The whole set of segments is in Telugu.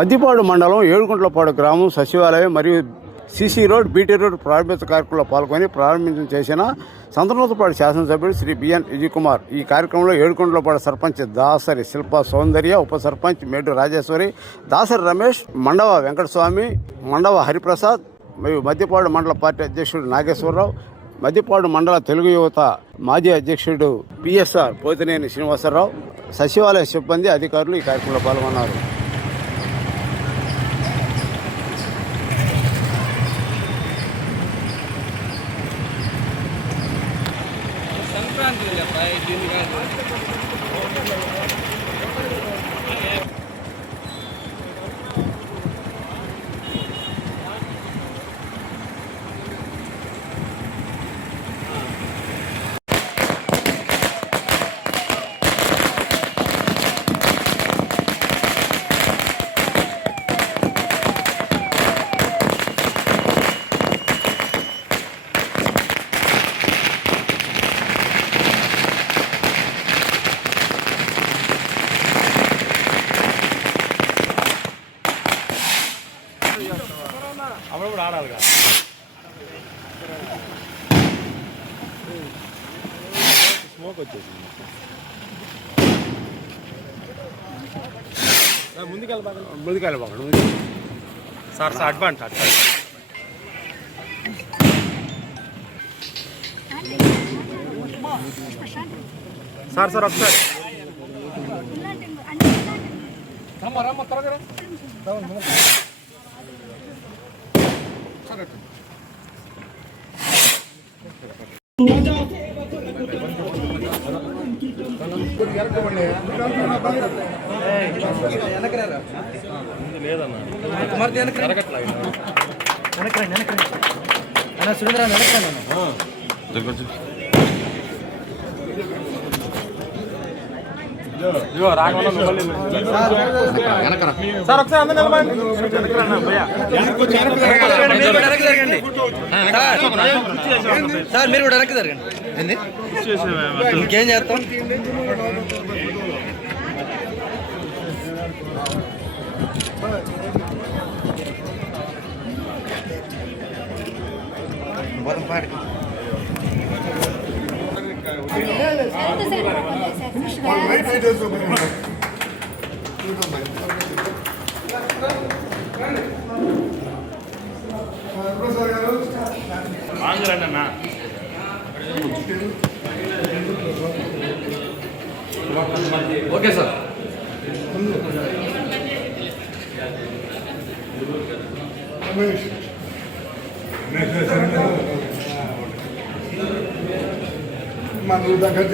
మద్దిపాడు మండలం ఏడుగుంట్లపాడు గ్రామం సచివాలయం మరియు సిసి రోడ్ బీటీ రోడ్ ప్రారంభించ కార్యక్రమంలో పాల్గొని ప్రారంభించడం చేసిన సంతనూతపాడు శాసనసభ్యుడు శ్రీ బిఎన్ విజయ్ కుమార్ ఈ కార్యక్రమంలో ఏడుగుంట్లపాడు సర్పంచ్ దాసరి శిల్ప సౌందర్య ఉప సర్పంచ్ మేడు రాజేశ్వరి దాసరి రమేష్ మండవ వెంకటస్వామి మండవ హరిప్రసాద్ మరియు మద్దిపాడు మండల పార్టీ అధ్యక్షుడు నాగేశ్వరరావు మద్దిపాడు మండల తెలుగు యువత మాజీ అధ్యక్షుడు పిఎస్ఆర్ పోతినేని శ్రీనివాసరావు సచివాలయ సిబ్బంది అధికారులు ఈ కార్యక్రమంలో పాల్గొన్నారు. Ay, yun nga. స్మోక్ వచ్చేసింది ముందుకెళ్ళి sir sir advance advance sir sir ఒకసారి త్వరగా సార్ ఒకసారి అందరూ నిలబడండి సార్ మీరు కూడా వెనక్కి జరగండి ఏంది ఇంకేం చేస్తాం? పోదాం పాడి ఓకే సార్. మన దగ్గర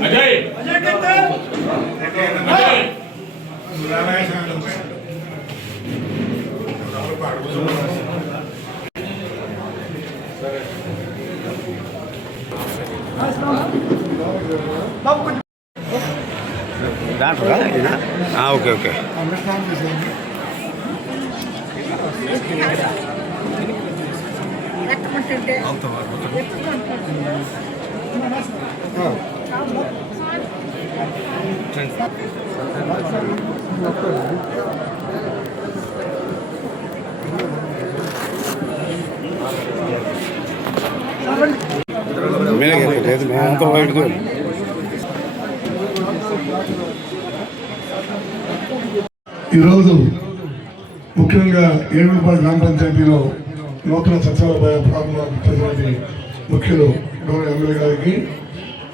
అజయ్! అజయ్ డాక్టరా ఇదా? ఆ, ఓకే ఓకే అండర్స్టాండ్ చేసేయండి మీరే కదా, లేదు మేము అంతా ఈరోజు ముఖ్యంగా ఏడుపాడు గ్రామ పంచాయతీలో నూతన సచివాలయ ప్రారంభించినటువంటి ముఖ్యులు గౌరవ ఎమ్మెల్యే గారికి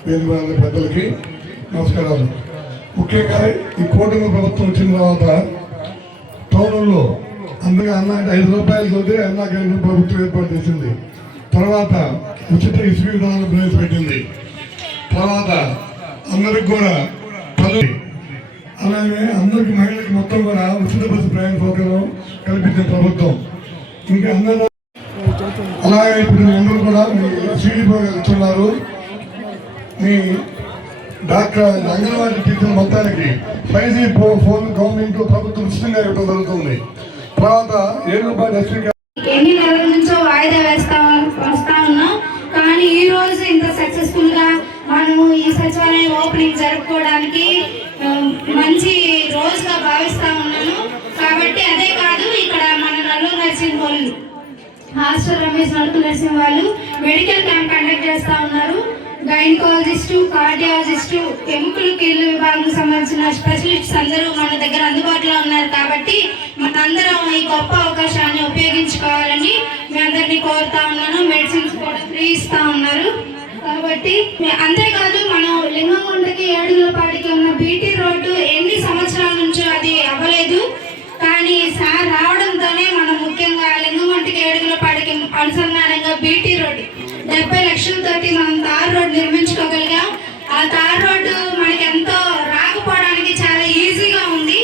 వేదిక పెద్దలకి నమస్కారాలు. ముఖ్యంగా ఈ కూటమి ప్రభుత్వం వచ్చిన తర్వాత టౌన్లో అందుకే అన్న ఐదు రూపాయలు అన్న క్యాంటీన్ ప్రభుత్వం ఏర్పాటు చేసింది. తర్వాత ఉచిత ఇసుక విధానం ప్రవేశపెట్టింది. తర్వాత అందరికి కూడా పదవి అలాగే అందరికి మహిళలకు మొత్తం కూడా ఉచిత బస్సు ప్రయాణ సౌకర్యం కల్పించిన ప్రభుత్వం. ఇంకా అందరూ అలాగే ఇప్పుడు అందరూ కూడా మీ సీడీపో వెళ్తున్నారు మీ డాక్టర్ అంగన్వాడీ టీచర్ మొత్తానికి ఫైవ్ జీ ఫోన్ గవర్నమెంట్ ప్రభుత్వం ఉచితంగా ఇవ్వడం జరుగుతుంది. తర్వాత ఏడు రూపాయలు ఎస్టీ ఎన్ని నెలల నుంచో వాయిదా వేస్తా వస్తా ఉన్నాం కానీ ఈ రోజు ఇంత సక్సెస్ఫుల్గా మనము ఈ సచివాలయం ఓపెనింగ్ జరుపుకోవడానికి మంచి రోజుగా భావిస్తా ఉన్నాను. కాబట్టి అదే కాదు ఇక్కడ మన నల్లూరు నర్సింగ్ వాళ్ళు హాస్టల్ రమేష్ నలుపు నర్సింగ్ వాళ్ళు మెడికల్ క్యాంప్ కండక్ట్ చేస్తా ఉన్నారు. గైనకాలజిస్టు కార్డియాలజిస్టు ఎముకలు కీళ్ళ విభాగం సంబంధించిన స్పెషలిస్ట్స్ అందరూ మన దగ్గర అందుబాటులో ఉన్నారు కాబట్టి మనందరం ఈ గొప్ప అవకాశాన్ని ఉపయోగించుకోవాలని మీ అందరినీ కోరుతా ఉన్నాను. మెడిసిన్స్ కూడా ఫ్రీ ఇస్తా ఉన్నారు. కాబట్టి అంతేకాదు మనం లింగంగుంటకి ఏడుగుల పాటికి ఉన్న బీటీ రోడ్డు లక్షల తోటి మనం తార్ రోడ్ నిర్మించుకోగలిగాం. ఆ తార్ రోడ్డు మనకి ఎంతో రాకపోవడానికి చాలా ఈజీగా ఉంది.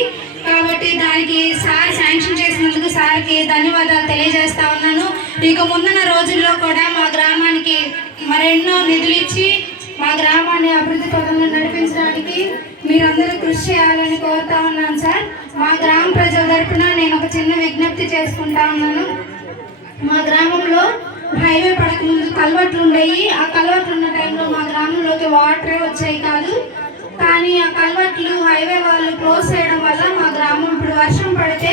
కాబట్టి దానికి సార్ శాంక్షన్ చేసినందుకు సార్కి ధన్యవాదాలు తెలియజేస్తా ఉన్నాను. ఇక ముందున్న రోజుల్లో కూడా మా గ్రామానికి మరెన్నో నిధులు ఇచ్చి మా గ్రామాన్ని అభివృద్ధి పదంలో నడిపించడానికి మీరందరూ కృషి చేయాలని కోరుతా ఉన్నాను సార్. మా గ్రామ ప్రజల తరఫున నేను ఒక చిన్న విజ్ఞప్తి చేసుకుంటా ఉన్నాను. మా గ్రామంలో హైవే పడక ముందు ఉండేవి ఆ కలవట్లు ఉన్న టైంలో మా గ్రామంలోకి వాటరే వచ్చాయి కాదు. కానీ ఆ కలవట్లు హైవే వాళ్ళు క్లోజ్ చేయడం వల్ల మా గ్రామం ఇప్పుడు వర్షం పడితే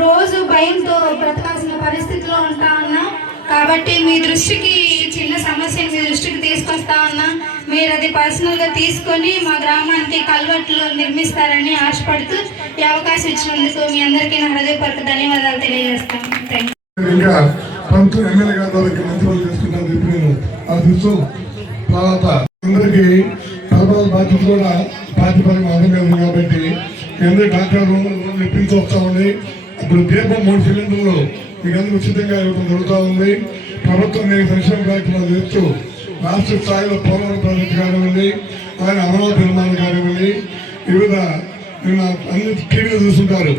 రోజు భయంతో బ్రతకాల్సిన పరిస్థితిలో ఉంటా ఉన్నాం. కాబట్టి మీ దృష్టికి చిన్న సమస్యని మీ దృష్టికి తీసుకొస్తా ఉన్నా. మీరు అది పర్సనల్గా తీసుకొని మా గ్రామానికి కల్వట్లు నిర్మిస్తారని ఆశపడుతూ ఈ అవకాశం ఇచ్చినందుకు మీ అందరికీ నా హృదయపూర్వక ధన్యవాదాలు తెలియజేస్తాను. థ్యాంక్ ఇంకా ప్రభుత్వం తర్వాత అందరికీ పదపాల బాధ్యత కూడా బాధ్యపరంగా అర్థంగా ఉంది కాబట్టి ఎందుకు డాక్టర్ రూమ్ ఇప్పించి వస్తా ఉంది ఇప్పుడు దీపం మూడు సిలిండర్లు మీకు అందరూ ఉచితంగా ఇవ్వడం జరుగుతూ ఉంది. ప్రభుత్వం నేను సంక్షేమ కార్యక్రమాలు చేస్తూ రాష్ట్ర స్థాయిలో పోలవరం ప్రాజెక్టు కానివ్వండి ఆయన అమరావతి నిర్మాణం కానివ్వండి వివిధ నిన్న అన్ని టీవీలు చూస్తుంటారు.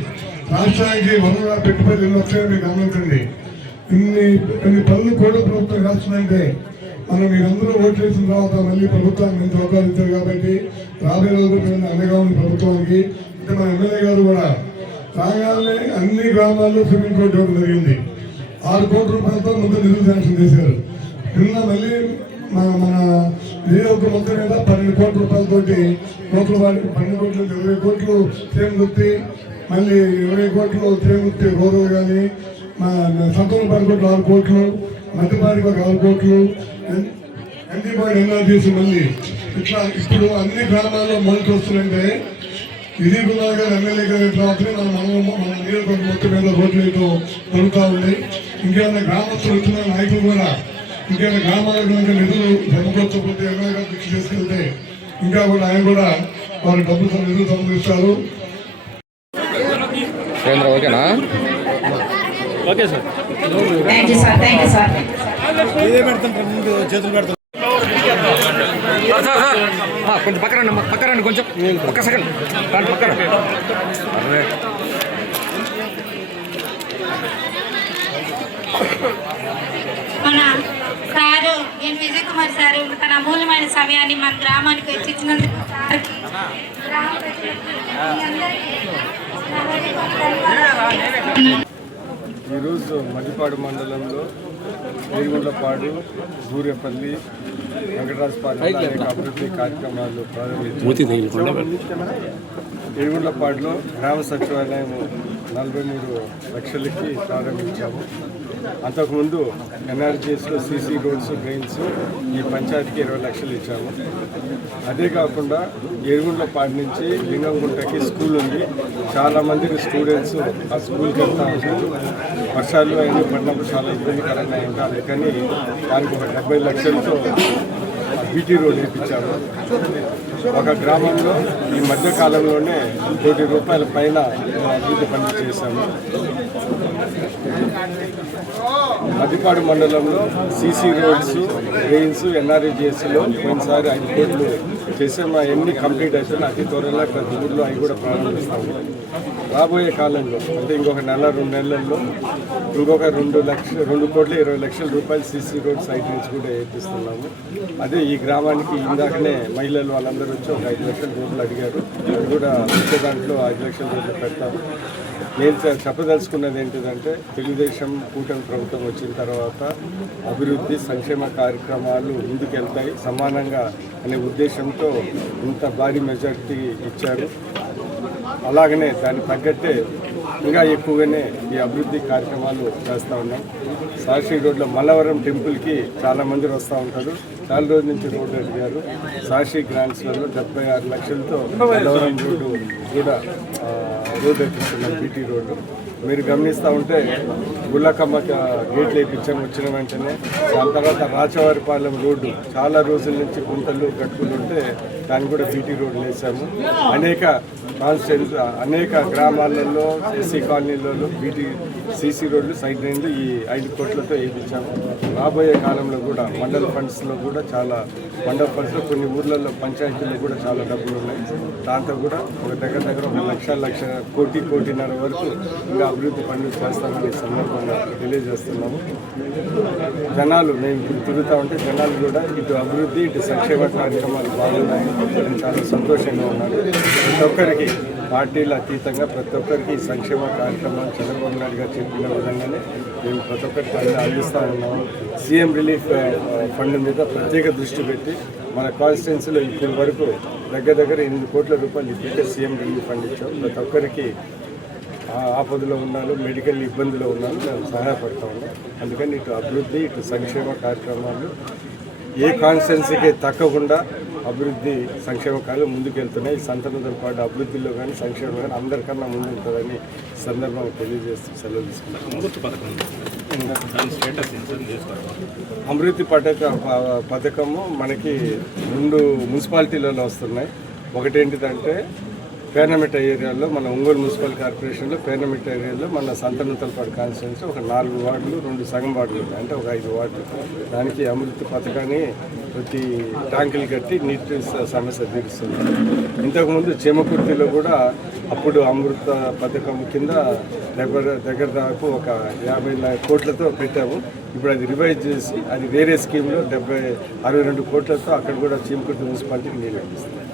రాష్ట్రానికి వనరుల పెట్టుబడి ఎన్ని వచ్చాయో మీరు గమనించండి. ఇన్ని ఇన్ని పనులు కూడా ప్రభుత్వం రాస్తుందంటే మనం మీరందరూ ఓట్లు వేసిన తర్వాత మళ్ళీ ప్రభుత్వానికి మంచి అవకాశం ఇచ్చారు కాబట్టి రాబోయే రోజు మేము అండగా ఉంది ప్రభుత్వానికి అంటే మా ఎమ్మెల్యే గారు కూడా రాగానే అన్ని గ్రామాల్లో స్విమ్మింగ్ కోర్టు ఇవ్వడం జరిగింది. ఆరు కోట్ల రూపాయలతో ముందు నిధులు శాంక్షన్ చేశారు. నిన్న మళ్ళీ మన మన నియోజక మొత్తం మీద పన్నెండు కోట్ల రూపాయలతోటి కోట్లు వాడి పన్నెండు కోట్లు ఇరవై కోట్లు సేమ్ గుర్తి మళ్ళీ ఇరవై కోట్లు సేమ్ గుర్తి గోదావరి కానీ మా సంతోష పది కోట్లు ఆరు కోట్లు మధ్యపాడికి ఒక ఆరు కోట్లు ఎన్టీపాడు ఎన్ఆర్జీసీ మళ్ళీ ఇట్లా ఇప్పుడు అన్ని గ్రామాల్లో మొదటి వస్తుందంటే ఇది కుమార్ గారు ఎమ్మెల్యే గారు రాత్రి మన మన మన నియోజకవర్గం మొత్తం మీద రోడ్లు వేయడం జరుగుతూ ఉంది. ఇంకేమైనా గ్రామస్తులు వచ్చిన నాయకులు కూడా ఇంకేమైనా గ్రామాలకు కనుక నిధులు సమకూర్చకపోతే ఎమ్మెల్యే గారు దృష్టి చేసుకెళ్తే ఇంకా కూడా ఆయన కూడా వారి డబ్బులు నిధులు సమకూరుస్తారు. కేంద్ర ఓకేనా? Okay sir. Thank you sir thank you sir కొంచెం పక్కన రండి అమ్మా, పక్కన రండి కొంచెం ఒక్క సెకండ్ దాని పక్కన మన సారు నేను విజయ్ కుమార్ సారు తన అమూల్యమైన సమయాన్ని మన గ్రామానికి వచ్చి ఇచ్చినందుకు సార్కి, ఈరోజు మధ్యపాడు మండలంలో ఏరుగుండ్లపాడు గూరేపల్లి వెంకటరాజపాడు అనేక అభివృద్ధి కార్యక్రమాలు ప్రారంభించారు. ఏరుగుండ్లపాడులో గ్రామ సచివాలయం నలభై మూడు లక్షలకి ప్రారంభించాము. అంతకుముందు ఎన్ఆర్జీఎస్లో సీసీ రోడ్స్ డ్రైన్స్ ఈ పంచాయతీకి ఇరవై లక్షలు ఇచ్చాము. అదే కాకుండా ఏరుగుండ్లపాడు నుంచి లింగంగుంటకి స్కూల్ ఉంది. చాలామంది స్టూడెంట్స్ ఆ స్కూల్కి వెళ్తా ఉంటారు వర్షాలు అయినా పడినప్పుడు చాలా ఇబ్బందికరంగా ఉంటారు కానీ దానికి ఒక డెబ్బై లక్షలతో బీటీ రోడ్ వేయించాము ఒక గ్రామంలో ఈ మధ్య కాలంలోనే కోటి రూపాయల పైన అభివృద్ధి పనులు చేశాము. మద్దిపాడు మండలంలో సీసీ రోడ్స్ డ్రైన్స్ ఎన్ఆర్ఈజిఎస్లో పోయినసారి ఐదు కోట్లు చేసే మా ఎన్ని కంప్లీట్ అయిపోయినా అతి త్వరలో ప్రతి ఊర్లో అవి కూడా ప్రారంభిస్తాము. రాబోయే కాలంలో అంటే ఇంకొక నెల రెండు నెలల్లో ఇంకొక రెండు లక్ష రెండు కోట్ల ఇరవై లక్షల రూపాయలు సీసీ రోడ్ సైట్ నుంచి కూడా వేపిస్తున్నాము. అదే ఈ గ్రామానికి ఇందాకనే మహిళలు వాళ్ళందరూ వచ్చి ఒక ఐదు లక్షల రూపాయలు అడిగారు. అది కూడా వచ్చే దాంట్లో ఐదు లక్షల రూపాయలు పెడతారు. నేను చెప్పదలుచుకున్నది ఏంటిదంటే తెలుగుదేశం కూటమి ప్రభుత్వం వచ్చిన తర్వాత అభివృద్ధి సంక్షేమ కార్యక్రమాలు ముందుకెళ్తాయి సమానంగా అనే ఉద్దేశంతో ఇంత భారీ మెజార్టీ ఇచ్చారు. అలాగనే దాన్ని తగ్గట్టే ఇంకా ఎక్కువగానే ఈ అభివృద్ధి కార్యక్రమాలు చేస్తూ ఉన్నాం. సాక్షి రోడ్లో మల్లవరం టెంపుల్కి చాలామంది వస్తూ ఉంటారు. చాలా రోజుల నుంచి రోడ్డు గారు సాక్షి గ్రాంట్స్లలో డెబ్బై ఆరు లక్షలతో మల్లవరం రోడ్డు కూడా రోడ్డు ఎక్కిస్తున్నాం బీటీ రోడ్డు. మీరు గమనిస్తూ ఉంటే గుళ్ళకమ్మ గేట్లు వేయించాం వచ్చిన వెంటనే. దాని తర్వాత రాచవారిపాలెం రోడ్డు చాలా రోజుల నుంచి గుంటలు గట్టులు ఉంటే దాన్ని కూడా బీటీ రోడ్లు వేసాము అనేక కాన్స్టెన్స్ అనేక గ్రామాలలో ఎస్సీ కాలనీలలో బీటీ సీసీ రోడ్లు సైడ్ డ్రైన్లు ఈ ఐదు కోట్లతో వేయించాము. రాబోయే కాలంలో కూడా మండల ఫండ్స్లో కూడా చాలా మండల ఫండ్స్లో కొన్ని ఊర్లలో పంచాయతీల్లో కూడా చాలా డబ్బులు ఉన్నాయి. దాంతో కూడా ఒక దగ్గర దగ్గర ఒక లక్ష లక్ష కోటి కోటిన్నర వరకు ఇంకా అభివృద్ధి పనులు చేస్తామని సందర్భంగా తెలియజేస్తున్నాము. జనాలు మేము ఇప్పుడు తిరుగుతూ ఉంటే జనాలు కూడా ఇటు అభివృద్ధి ఇటు సంక్షేమ కార్యక్రమాలు బాగున్నాయి. చాలా సంతోషంగా ఉన్నాను ప్రతి ఒక్కరికి పార్టీల అతీతంగా ప్రతి ఒక్కరికి ఈ సంక్షేమ కార్యక్రమాలు చంద్రబాబు నాయుడు గారు చెప్పిన విధంగానే మేము ప్రతి ఒక్కరికి అన్ని అందిస్తూ ఉన్నాము. సీఎం రిలీఫ్ ఫండ్ మీద ప్రత్యేక దృష్టి పెట్టి మన కాన్స్టిట్యున్సీలో ఇప్పటి వరకు దగ్గర దగ్గర ఎనిమిది కోట్ల రూపాయలు ఇప్పటికే సీఎం రిలీఫ్ ఫండ్ ఇచ్చాం. ప్రతి ఒక్కరికి ఆపదలో ఉన్నాను మెడికల్ ఇబ్బందిలో ఉన్నాను మేము సహాయపడతా ఉన్నాం. అందుకని ఇటు అభివృద్ధి ఇటు సంక్షేమ కార్యక్రమాలు ఏ కాన్స్టెన్సీకి తక్కకుండా అభివృద్ధి సంక్షేమ కార్యాలు ముందుకెళ్తున్నాయి. సంతనంతో పాటు అభివృద్ధిలో కానీ సంక్షేమం కానీ అందరికన్నా ముందు ఉంటుందని ఈ సందర్భంగా తెలియజేస్తూ సెలవు తీసుకుంటాం అమృత్ పథకం పథకము మనకి రెండు మున్సిపాలిటీలలో వస్తున్నాయి. ఒకటి ఏంటిదంటే పేర్నమిట్ ఏరియాలో మన ఒంగోలు మున్సిపల్ కార్పొరేషన్లో పేర్నమిట్ ఏరియాలో మన సంతనంతలపాడు కాన్స్టిట్యున్సీ ఒక నాలుగు వార్డులు రెండు సగం వార్డులు అంటే ఒక ఐదు వార్డులు. దానికి అమృత్ పథకాన్ని ప్రతి ట్యాంకులు కట్టి నీటి సమస్య తీరుస్తుంది. ఇంతకుముందు చీమకుర్తిలో కూడా అప్పుడు అమృత పథకం కింద దగ్గర దగ్గర దాకా ఒక యాభై కోట్లతో పెట్టాము. ఇప్పుడు అది రివైజ్ చేసి అది వేరే స్కీమ్లో డెబ్బై అరవై రెండు కోట్లతో అక్కడ కూడా చీమకుర్తి మున్సిపాలిటీకి నీళ్ళు అందిస్తుంది